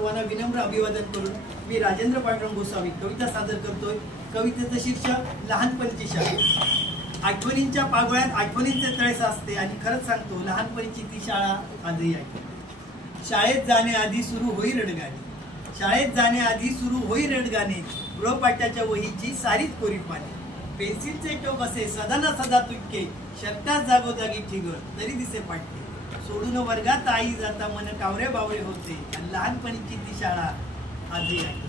सर्वांना विनम्र अभिवादन करून मी राजेंद्र पांडुरंग गोसावी कविता सादर करतोय। कवितेचं शीर्षक लहानपणीची शाळा। आठवणींच्या पागोळ्यात आठवणींचे तळे साचते आणि खरंच सांगतो लहानपणीची ती शाळा आजही आहे। शाळेत जाण्याआधी सुरू होई रडगाणे, शाळेत जाण्याआधी सुरू होई रडगाणे, गृहपाठाच्या वहीची सारीच कोरी पाने, पेन्सिलचे टोक असे सदा ना सदा तुटके, शर्टात जागोजागी ठिगळ तरी दिसे फाटके, सोडून वर्गात आई जाता मन कावरे बावरे होते आणि लहानपणीची ती शाळा आजही आहे।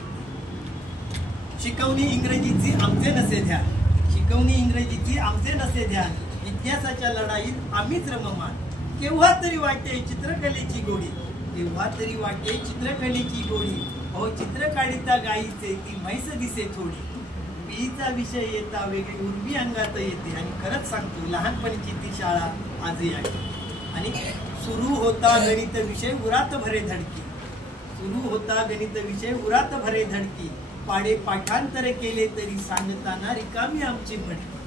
शिकवणी इंग्रजीची आमचे नसे ध्यान, शिकवणी इंग्रजीची आमचे नसे ध्यान, इतिहासाच्या लढाईत आम्हीच रममान, केव्हा तरी वाटते चित्रकलेची गोडी, केव्हा तरी वाटते चित्रकलेची गोडी, अहो चित्र काढिता गाईचे ती म्हैस दिसे थोडी, पीचा विषय येता वेगळी उर्मी अंगात येते आणि खरंच सांगतो लहानपणीची ती शाळा आजही आहे। आणि सुरू होता गणित विषय उरात भरे धडकी, सुरू होता गणित विषय उरात भरे धडकी, पाडे पाठांतर केले तरी सांगताना रिकामी आमची भडकी,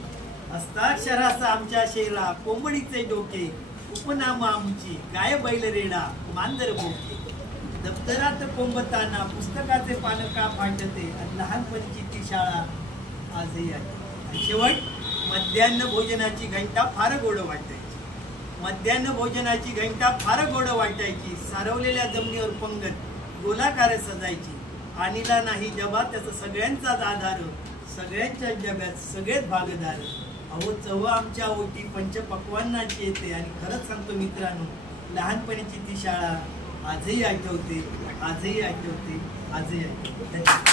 हस्ताक्षराचा आमच्या शेरा कोंबडीचे डोके, उपनाम आमची गाय बैल रेडा मांजर बोके, दप्तरात कोंबताना पुस्तकाचे पान का फाटते आणि लहानपणीची ती शाळा आजही आहे। आणि शेवट मध्यान्ह भोजनाची घंटा फार गोड वाटायची, मध्यान्ह भोजनाची घंटा फार गोड वाटायची, सारवलेल्या जमिनीवर पंगत गोलाकार सजायची, आणीला नाही डबा त्याचा सगळ्यांचाच आधार, सगळ्यांच्या डब्यात सगळेच भागदार, अहो चव आमच्या ओटी पंचपक्वान्नाची येते आणि खरंच सांगतो मित्रांनो लहानपणीची ती शाळा आजही आठवते, आजही आठवते, आजही आठवते।